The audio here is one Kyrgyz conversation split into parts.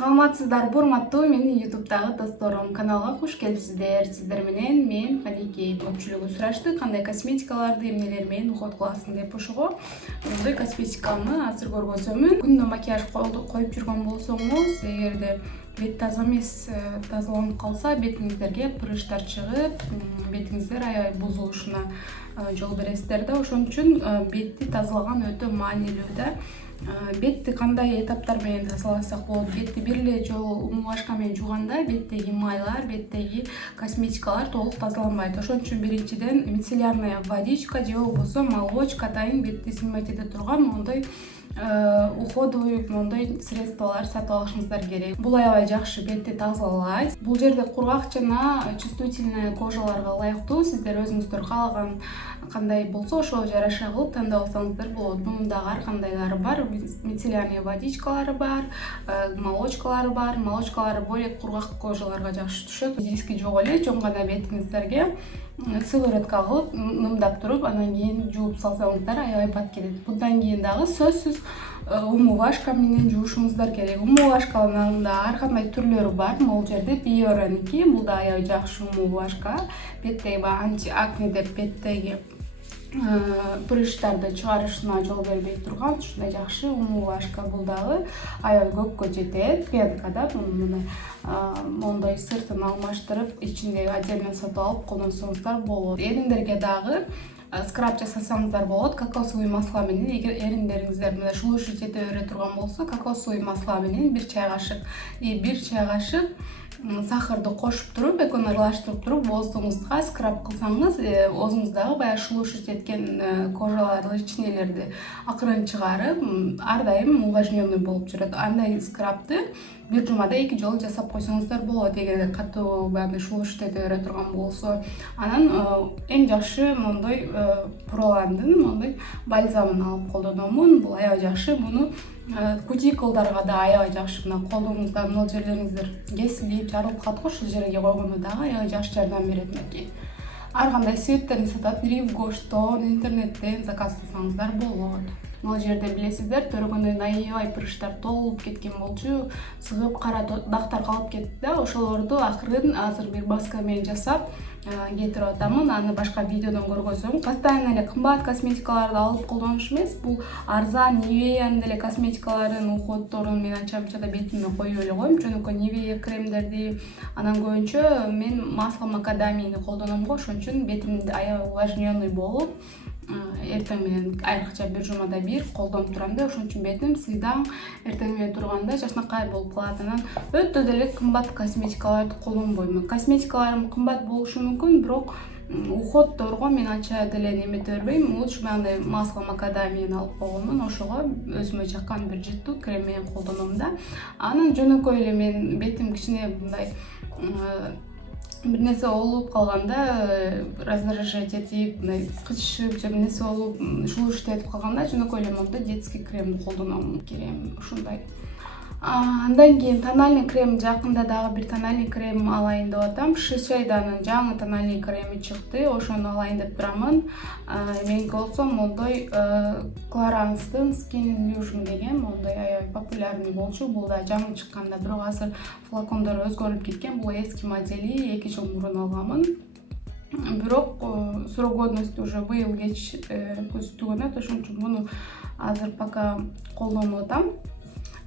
Саламатсыздарбы, урматтуу менин ютубтагы досторум. Каналга куш келипсиздер. Сиздер менен мен кадимки көпчүлүгү сурашты, кандай косметикаларды эмнелер менен уход кыласың деп. Ошого мындай косметиканы азыр көргөзөмүн. Күндө макияж коюп жүргөн болсоңуз, эгерде бет таза эмес, тазаланып калса, бетиңиздерге прыштар чыгып, бетиңиздер аябай бузулушуна жол бересиздер да. Ошон үчүн бетти тазалаган өтө маанилүү да. Бетти кандай этаптар менен тазаласак болот? Бетти бир эле жолу умывашка менен жууганда беттеги майлар, беттеги косметикалар толук тазаланбайт. Ошон үчүн биринчиден мицеллярная водичка же болбосо молочка атайын бетти сынбайт эте турган моундай уходовый моундай средстволор сатып алышыңыздар керек. Бул аябай жакшы бетти тазалайт. Бул жерде кургак жана чувствительный кожаларга ылайыктуу. Сиздер өзүңүздөр каалаган кандай болсо ошого жараша кылып тандап алсаңыздар болот. Мунун дагы ар кандайлары бар. Мицеллярный водичкалары бар, молочкалары бар. Молочкалары более кургак кожаларга жакшы түшөт. Риски жок эле, чоң гана бетиңиздерге сыворотка кылып нымдап туруп, анан кийин жууп салсаңыздар аябай бат келет. Bundan кийин дагы сөзсүз умывашка менен жуушуңуздар керек. Умывашканын да ар кандай түрлөрү бар. Могул жерде Bioren'ки, бул да аябай жакшы умывашка. Беттеги анти-акне деп беттеги прыштарды чыгарышына жол бербей турган ушундай жакшы умывашка. Бул дагы аябай көпкө жетет. Пенка да, муну моундай сыртын алмаштырып, ичиндеги отдельно сатып алып колдонсоңуздар болот. Эриңдерге дагы скраб жасасаңыздар болот. Кокосовый масло менен, эгер эриңдериңиздер мындай шулушить эте бере турган болсо, кокосовый масло менен 1 чай кашык сахарды кошуп туруп, экөөнү аралаштырып туруп, оозуңузга скраб кылсаңыз, оозуңуздагы баягы шулушить эткен кожаларды, ичинелерди акырын чыгарып, ар дайым увлажненный болуп жүрөт. Андай скрабты бир жумада 2 жолу жасап койсоңуздар болот, эгерде катуу баягы шулушить эте бере турган болсо. Анан эң жакшы моундай Проландын моундай бальзамын алып колдономун. Бул аябай жакшы. Муну кутикулдарга да аябай жакшы. Мына колуңузда могул жерлериңиздер кесилип, жарылып калат го, ушул жерге койгондо дагы аябай жакшы жардам берет мынакей. Ар кандай светтерин сатат, Ривгоштон интернеттен заказ кылсаңыздар болот. Могул жерде билесиздер, төрөгөндөн аябай прыштар толуп кеткен болчу, сыгып кара дактар калып кетти да. Ошолорду акырын азыр бир маска менен жасап кетирип атамын. Аны башка видеодон көргөзөм. Постоянно эле кымбат косметикаларды алып колдонуш эмес, бул арзан Nivea'нын деле косметикаларын, уходдорун мен анча-мынча да бетиме коюп эле коем. Жөнөкөй Nivea кремдерди, анан көбүнчө мен масло макадамияны колдоном го, ошон үчүн бетим аябай увлажненный болуп, эртең менен айрыкча бир жумада бир колдонуп турам да. Ошон үчүн бетим сыйдаң эртең менен турганда жакшынакай болуп калат. Анан өтө деле кымбат косметикаларды колдонбойм. Косметикаларым кымбат болушу мүмкүн, бирок уходдорго мен анча деле немете бербейм. Лучше андай масло макадамияны алып койгонмун. Ошого өзүмө жаккан бир жыттуу крем менен колдоном да. Анан жөнөкөй эле мен бетим кичине мындай бир нерсе олуп калганда, раздражать этип, кычышып же бир нерсе болуп, шулушить этип калганда жөнөкөй эле моундай детский кремди колдоном. Крем ушундай. Андан кийин тональный крем, жакында дагы бир тональный крем алайын деп атам. Шишейданын жаңы тональный креми чыкты, ошону алайын деп турамын. Меники болсо моундай Clarins Skin Illusion деген моундай аябай популярный болчу. Бул да жаңы чыкканда, бирок азыр флакондору өзгөрүп кеткен. Бул эски модели, 2 жыл мурун алганмын. Бирок срок годности уже быйыл кеч көзү түгөнөт, ошон үчүн муну азыр пока колдонуп атам.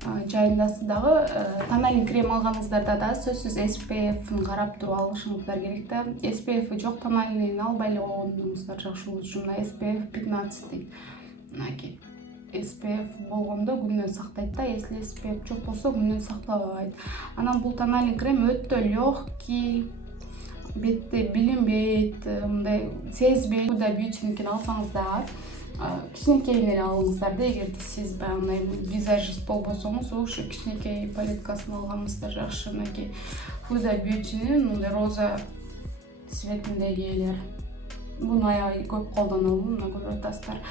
Жайындасы дагы тональный крем алганыңыздарда да сөзсүз SPF-ын карап туруп алышыңыздар керек да. SPF жок тональныйын албай эле койгонуңуздар жакшы болот. Мына SPF 15 дейт. Мынакей. SPF болгондо күнөн сактайт да, если SPF жок болсо күнөн сактабайт. Анан бул тональный крем өтө легкий, бетте билинбейт, мындай сезбейт. Huda Beauty'никин алсаңыз дагы кичинекейин эле алыңыздар да. Эгерде сиз баягы визажист болбосоңуз, ушу кичинекей палеткасын алганыңыздар жакшы. Мынакей Huda Beauty'нин мындай роза цветиндегилер. Буну аябай көп колдоном, мына көрүп атасыздар.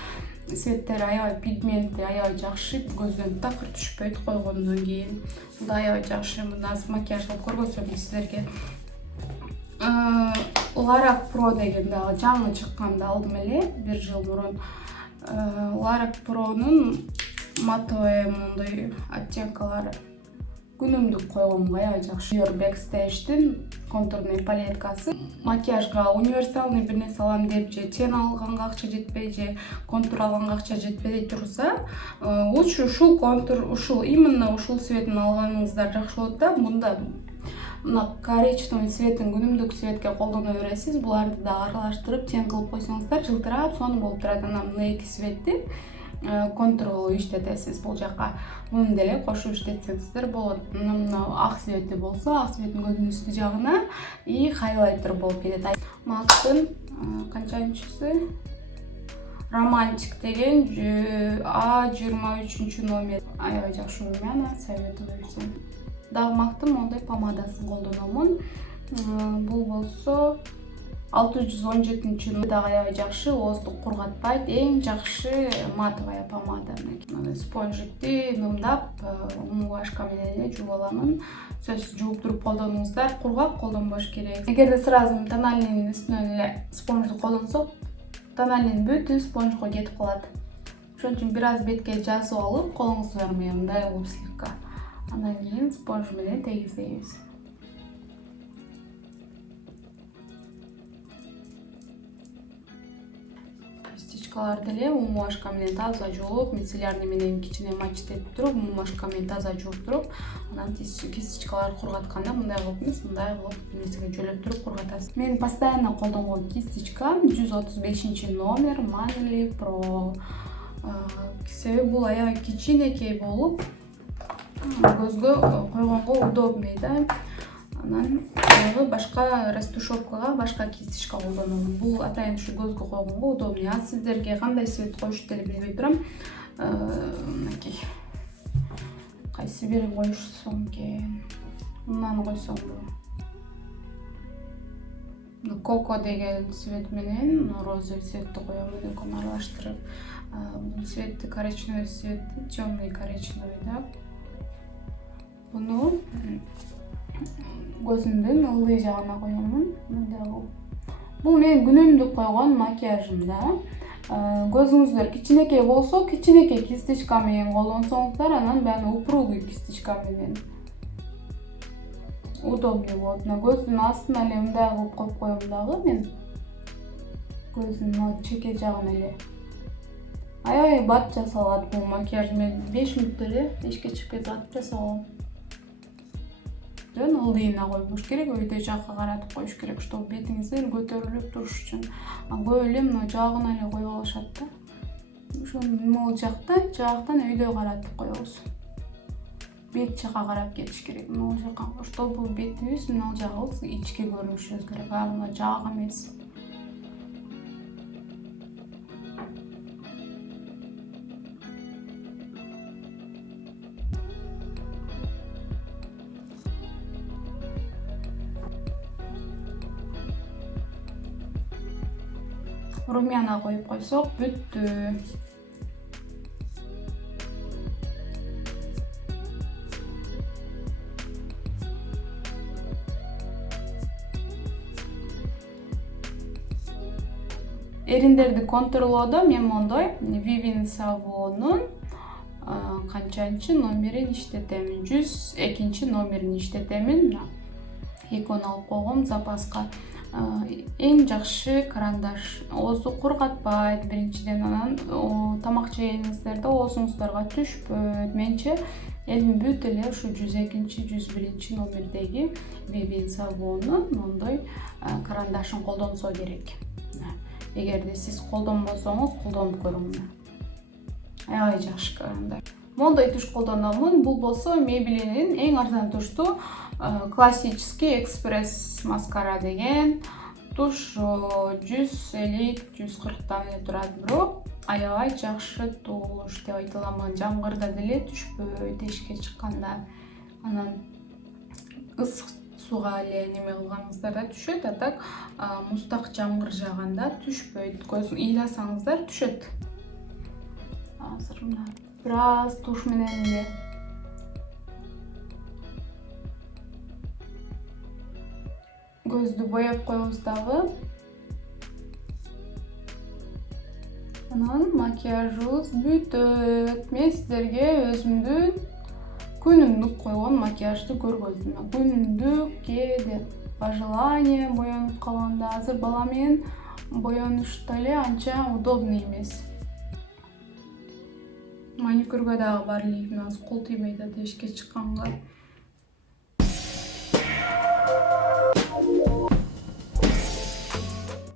Цветтери аябай пигментти, аябай жакшы, көздөн такыр түшпөйт койгондон кийин. Бул да аябай жакшы. Мына макияж кылып көргөзөм сиздерге. Lara Pro деген дагы жаңы чыкканды алдым эле, 1 жыл мурун. Lara Pro'нун матовый мындай оттенкалары күнүмдүк койгонго аябай жакшы. Backstage'дин контурный палеткасы. Макияжга универсальный бир нерсе алам деп же тен алганга акча жетпей же контур алганга акча жетпей турса, лучше ушул контур, именно ушул цветин алганыңыздар жакшы болот да. Мында мына коричневый цветин күнүмдүк цветке колдоно бересиз. Буларды да аралаштырып тен кылып койсоңуздар жылтырап сонун болуп турат. Анан мына эки цветти контур кылып иштетесиз бул жака. Муну деле кошуп иштетсеңиздер болот. Мына ак цвети болсо, ак цветин көздүн үстү жагына и хайлайтер болуп кетет. Мактын канчанчысы? Романтик деген A23 номер. Аябай жакшы румяна, советую всем. Дагы мактын мондай помадасын колдономун. Бул болсо 617 номер. Дагы аябай жакшы, оозду кургатпайт. Эң жакшы матовая помада. Спонжикти нымдап, умывашка менен эле жууп аламын. Сөзсүз жууп туруп колдонуңуздар, кургак колдонбош керек. Эгерде сразу тональныйдын үстүнөн эле спонжду колдонсок, тональныйдын бүтү спонжго кетип калат. Ошон үчүн бир аз бетке жазып алып, колуңуздар менен мындай кылып слегка. Андан кийин спонж менен тегизейбиз. Кистичкаларды эле умывашка менен таза жууп, мицеллярный менен кичине мачтеп туруп, умывашка менен таза жууп туруп, анан кистичкаларды кургатканда мындай кылып эмес, мындай кылып нерсеге жөлөп туруп кургатасыз. Мен постоянно колдонгон кистичка 135 номер Manly Pro. Себеби бул аябай кичинекей болуп, көзгө койгонго удобный да. Анан башка растушевкага башка кистичка колдоном. Бул атайын ушу көзгө койгонго удобный. А сиздерге кандай цвет коюшту деле билбей турам. Мынакей. Кайсы бирин коюшсом экен? Мынаны койсомбу? Коко деген цвет менен розовый цветти коем, экөөнү аралаштырып. Бул цветти коричневый цвет, темный коричневый да. Буну көзүмдүн ылдый жагына коёмун. Бул менин күнүмдүк койгон макияжым да. Көзүңүздөр кичинекей болсо, кичинекей кистичка менен колдонсоңуздар, анан баягы упругий кистичка менен удобный болот. Көздүн астына эле мындай кылып коюп коем дагы мен. Көзүнүн чеке жагына эле. Аябай бат жасалат бул макияж. Мен 5 мүнөттө эле эшикке чыгып кетип атып жасап алам. Жөн ылдыйына койбош керек, өйдө жакка каратып коюш керек, чтобы бетиңиздер көтөрүлүп туруш үчүн. Көп эле мына жагына эле коюп алышат да. Ошону могул жактан өйдө каратып коебуз. Бет жакка карап кетиш керек. Могул жакка, чтобы бетибиз мына жагыбыз ички көрүнүшү керек. Мына жак эмес. Румяна коюп койсок бүттү. Эриндерди контурлоодо мен мондой Vivin Savon'ун канчанчы номерин иштетемин? 102 номерин иштетемин. Экөөнү алып койгом запаска. Эң жакшы карандаш. Оозду кургатпайт биринчиден, анан тамак жегениңиздерде оозуңуздарга түшпөйт. Менче элдин бүт эле ушу 102-101 номердеги Vivin Savon'ун мондой карандашын колдонсо керек. Эгерде сиз колдонбосоңуз, колдонуп көрүңүз. Аябай жакшы карандаш. Мондой туш колдономун. Бул болсо Maybelline'ин эң арзан тушту классический экспресс маскара деген туш 150-140 эле турат, бирок аябай жакшы туш деп айта алам. Жамгырда деле түшпөйт эшикке чыкканда. Анан ысык суга эле неме кылганыңыздарда түшөт, а так муздак жамгыр жааганда түшпөйт. Көзүн ыйласаңыздар түшөт. Азыр мына бир аз туш менен эле көздү бояп коебуз дагы. Анан макияжыбыз бүтөт. Мен сиздерге өзүмдүн күнүмдүк койгон макияжды көргөздүм. Күнүмдүк кээде по желанию боенуп калганда, азыр бала менен боенуш деле анча удобный эмес. Маникюрга дагы бара элек, азыр кол тийбей атат эшикке чыкканга.